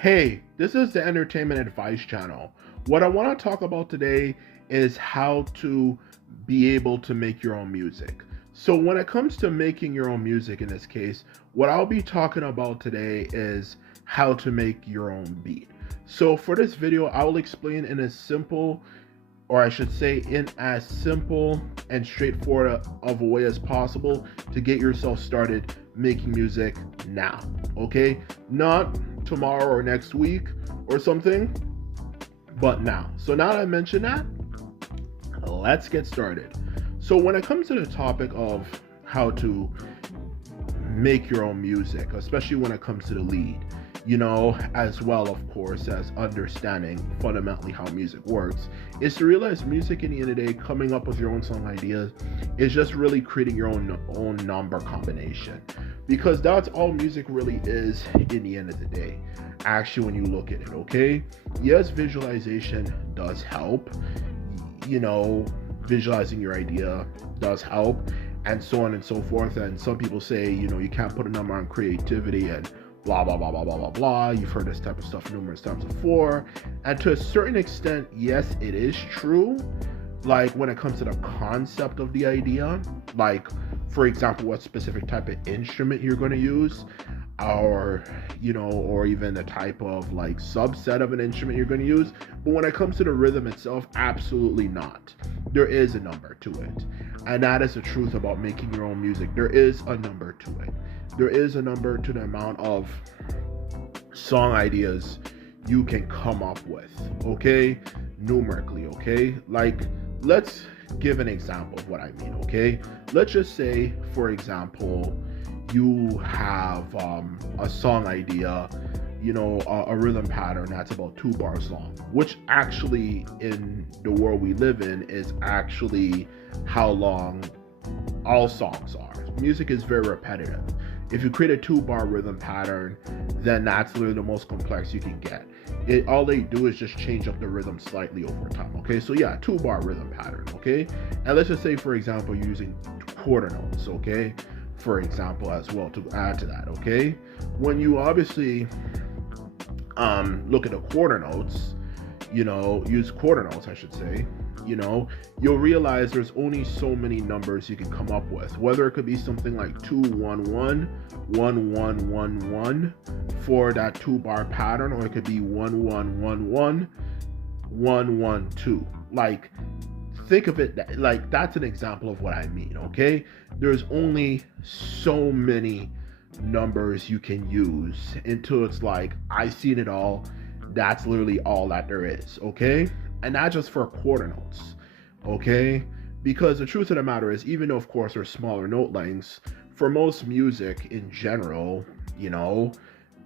Hey, this is the Entertainment Advice Channel. What I want to talk about today is how to be able to make your own music. So, when it comes to making your own music in this case, what I'll be talking about today is how to make your own beat. So, for this video, I will explain in a simple, or I should say, in as simple and straightforward of a way as possible to get yourself started making music now. Okay? Not tomorrow or next week or something, but now. So now that I mentioned that, let's get started. So when it comes to the topic of how to make your own music, especially when it comes to the lead, as well, of course, as understanding fundamentally how music works, is to realize music in the end of the day, coming up with your own song ideas, is just really creating your own number combination. Because that's all music really is in the end of the day. Actually, when you look at it, okay? Yes, visualization does help. Visualizing your idea does help, and so on and so forth. And some people say, you can't put a number on creativity and blah blah blah blah blah blah blah. You've heard this type of stuff numerous times before, and to a certain extent, yes, it is true. Like when it comes to the concept of the idea, like for example, what specific type of instrument you're going to use, or or even the type of like subset of an instrument you're going to use. But when it comes to the rhythm itself, absolutely not. There is a number to it, and that is the truth about making your own music. There is a number to it. There is a number to the amount of song ideas you can come up with, okay, numerically. Okay, like let's give an example of what I mean. Okay, let's just say, for example, you have a song idea, a rhythm pattern that's about 2 bars long, which actually in the world we live in is actually how long all songs are. Music is very repetitive. If you create a 2-bar rhythm pattern, then that's literally the most complex you can get. All they do is just change up the rhythm slightly over time. Okay, so yeah, 2-bar rhythm pattern. Okay, and let's just say, for example, you're using quarter notes. Okay, for example, as well, to add to that. Okay, when you obviously look at the quarter notes, use quarter notes, I should say, you'll realize there's only so many numbers you can come up with. Whether it could be something like 2 1 1 1 1 1 1 for that 2-bar pattern, or it could be 1 1 1 1 1 1 2. Like, think of it like that's an example of what I mean. Okay, there's only so many numbers you can use until it's like, I seen it all. That's literally all that there is. Okay, and not just for quarter notes. Okay, because the truth of the matter is, even though of course there's smaller note lengths for most music in general,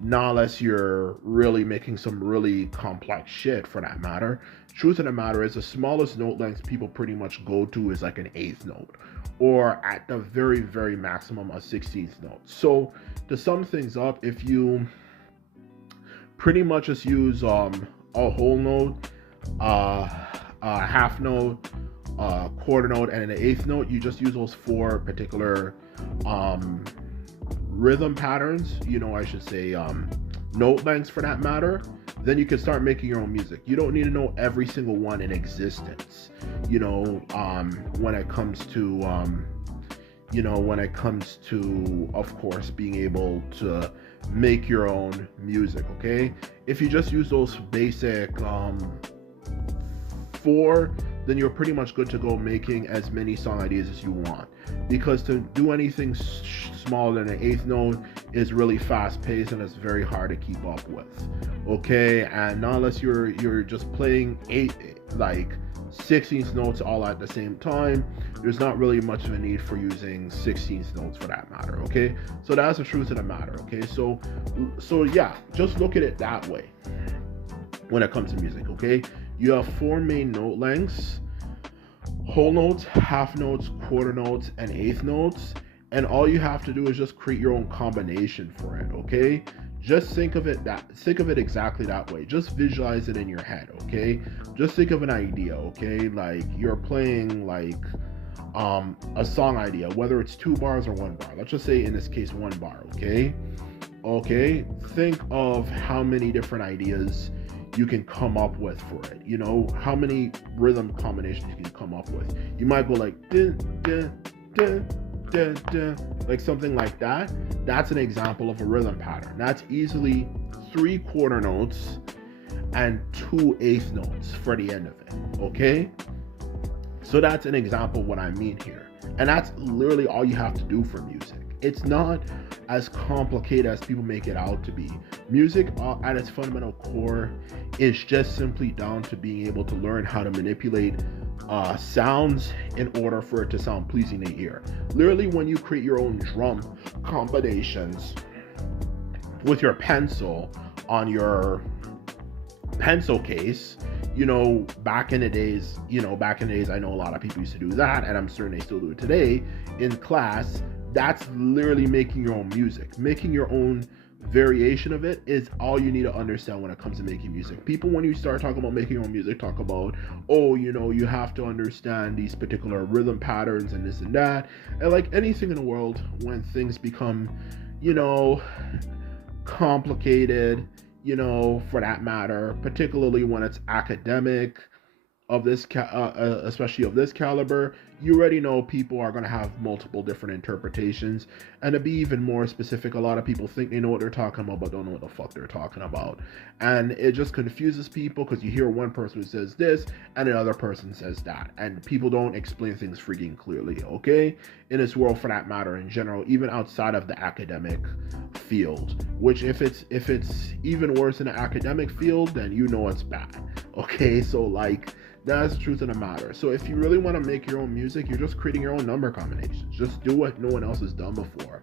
not unless you're really making some really complex shit for that matter. Truth of the matter is, the smallest note length people pretty much go to is like an eighth note, or at the very, very maximum a 16th note. So to sum things up, if you pretty much just use a whole note, a half note, quarter note, and an eighth note, you just use those 4 particular rhythm patterns, I should say, note lengths for that matter, then you can start making your own music. You don't need to know every single one in existence, when it comes to, of course, being able to make your own music. Okay, if you just use those basic 4, then you're pretty much good to go making as many song ideas as you want. Because to do anything smaller than an eighth note is really fast paced, and it's very hard to keep up with. Okay, and not unless you're just playing 16th notes all at the same time, there's not really much of a need for using 16th notes for that matter. Okay, so that's the truth of the matter. Okay, so yeah, just look at it that way when it comes to music. Okay, you have 4 main note lengths: whole notes, half notes, quarter notes, and eighth notes. And all you have to do is just create your own combination for it. Okay, just think of it exactly that way. Just visualize it in your head. Okay, just think of an idea. Okay, like you're playing like a song idea, whether it's 2 bars or 1 bar. Let's just say in this case 1 bar. Okay, Okay, think of how many different ideas you can come up with for it. You know, how many rhythm combinations you can come up with. You might go like dun, dun, dun, dun, dun, like something like that. That's an example of a rhythm pattern. That's easily 3/4 notes and 2/8 notes for the end of it. Okay, so that's an example of what I mean here, and that's literally all you have to do for music. It's not as complicated as people make it out to be. Music, at its fundamental core, is just simply down to being able to learn how to manipulate sounds in order for it to sound pleasing to ear. Literally, when you create your own drum combinations with your pencil on your pencil case, back in the days, I know a lot of people used to do that, and I'm certain they still do it today in class. That's literally making your own music. Making your own variation of it is all you need to understand when it comes to making music. People, when you start talking about making your own music, talk about, you have to understand these particular rhythm patterns and this and that. And like anything in the world, when things become, complicated, for that matter, particularly when it's academic, of this especially of this caliber, you already know people are going to have multiple different interpretations. And to be even more specific, a lot of people think they know what they're talking about but don't know what the fuck they're talking about, and it just confuses people because you hear one person who says this and another person says that, and people don't explain things freaking clearly. Okay, in this world, for that matter, in general, even outside of the academic field, which if it's even worse in the academic field, then it's bad. Okay, so like, that's the truth of the matter. So if you really want to make your own music, you're just creating your own number combinations. Just do what no one else has done before.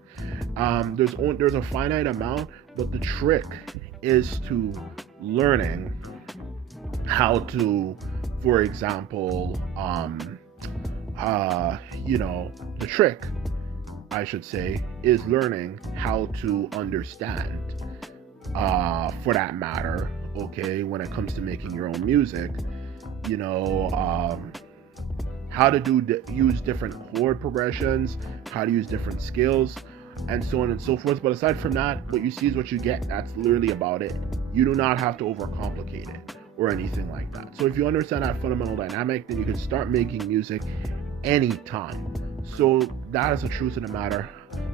There's a finite amount, but the trick is to learning how to, for example, the trick, I should say, is learning how to understand, for that matter, okay, when it comes to making your own music, how to use different chord progressions, how to use different scales, and so on and so forth. But aside from that, what you see is what you get. That's literally about it. You do not have to overcomplicate it or anything like that. So if you understand that fundamental dynamic, then you can start making music anytime. So that is the truth of the matter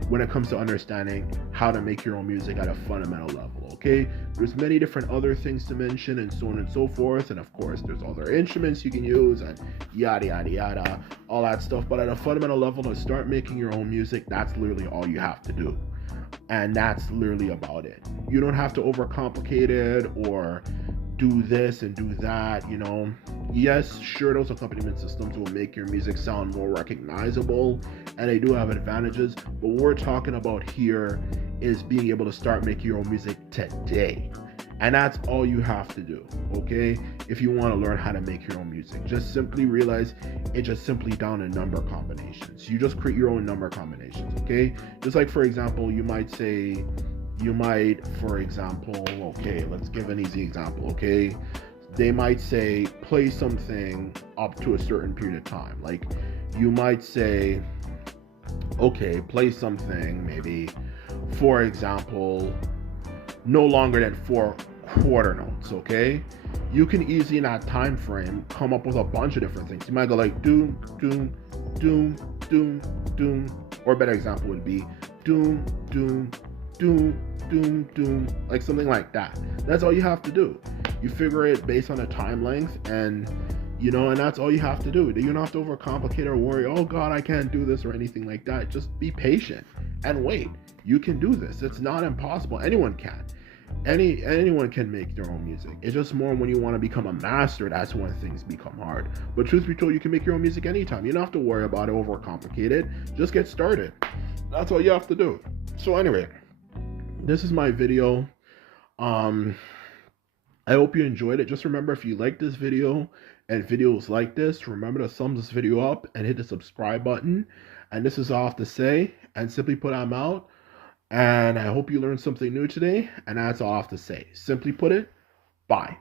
when it comes to understanding how to make your own music at a fundamental level. Okay, there's many different other things to mention and so on and so forth, and of course there's other instruments you can use and yada yada yada, all that stuff. But at a fundamental level, to start making your own music, that's literally all you have to do, and that's literally about it. You don't have to overcomplicate it or do this and do that. Yes, sure, those accompaniment systems will make your music sound more recognizable, and they do have advantages, but what we're talking about here is being able to start making your own music today. And that's all you have to do, okay? If you want to learn how to make your own music, just simply realize it's just simply down to number combinations. You just create your own number combinations, okay? Just like, for example, for example, okay, let's give an easy example, okay? They might say, play something up to a certain period of time. Like, you might say, okay, play something maybe, for example, no longer than 4/4 notes, okay? You can easily in that time frame come up with a bunch of different things. You might go like doom, doom, doom, doom, doom, or a better example would be doom, doom, doom, doom, doom, like something like that. That's all you have to do. You figure it based on the time length, and and that's all you have to do. You don't have to overcomplicate or worry, oh God, I can't do this or anything like that. Just be patient and wait. You can do this. It's not impossible. Anyone can. Anyone can make their own music. It's just more when you want to become a master, that's when things become hard. But truth be told, you can make your own music anytime. You don't have to worry about it, overcomplicate it. Just get started. That's all you have to do. So anyway, this is my video. I hope you enjoyed it. Just remember, if you like this video and videos like this, remember to thumbs this video up and hit the subscribe button. And this is all I have to say. And simply put, I'm out. And I hope you learned something new today. And that's all I have to say. Simply put it, bye.